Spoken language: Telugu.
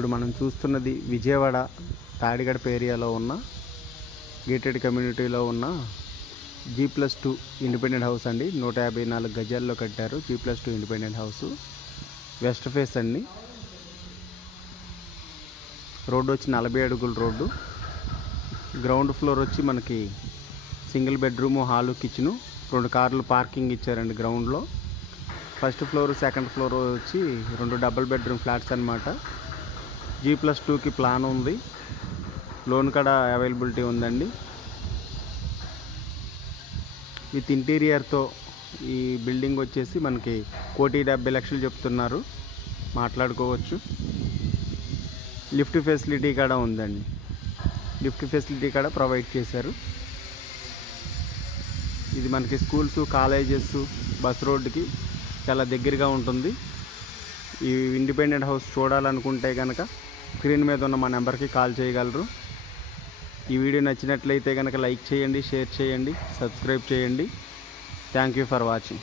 ఇప్పుడు మనం చూస్తున్నది విజయవాడ తాడిగడప ఏరియాలో ఉన్న గేటెడ్ కమ్యూనిటీలో ఉన్న G+2 ఇండిపెండెంట్ హౌస్ అండి. 154 గజాల్లో కట్టారు. G+2 independent house. West face అండి. రోడ్డు వచ్చి 40 అడుగుల రోడ్డు. గ్రౌండ్ ఫ్లోర్ వచ్చి మనకి సింగిల్ బెడ్రూము, హాలు, కిచెను, 2 కార్లు పార్కింగ్ ఇచ్చారండి గ్రౌండ్లో. ఫస్ట్ ఫ్లోర్, సెకండ్ ఫ్లోర్ వచ్చి 2 డబుల్ బెడ్రూమ్ ఫ్లాట్స్ అనమాట. G+2కి ప్లాన్ ఉంది. లోన్ కూడా అవైలబిలిటీ ఉందండి. విత్ ఇంటీరియర్తో ఈ బిల్డింగ్ వచ్చేసి మనకి 1,70,00,000 చెప్తున్నారు. మాట్లాడుకోవచ్చు. లిఫ్ట్ ఫెసిలిటీ కూడా ఉందండి. లిఫ్ట్ ఫెసిలిటీ కూడా ప్రొవైడ్ చేశారు. ఇది మనకి స్కూల్స్, కాలేజెస్, బస్ రోడ్డుకి చాలా దగ్గరగా ఉంటుంది. ఈ ఇండిపెండెంట్ హౌస్ చూడాలనుకుంటే కనుక స్క్రీన్ మీద ఉన్న మా నెంబర్కి కాల్ చేయగలరు. ఈ వీడియో నచ్చినట్లయితే కనుక లైక్ చేయండి, షేర్ చేయండి, సబ్స్క్రైబ్ చేయండి. Thank you for watching.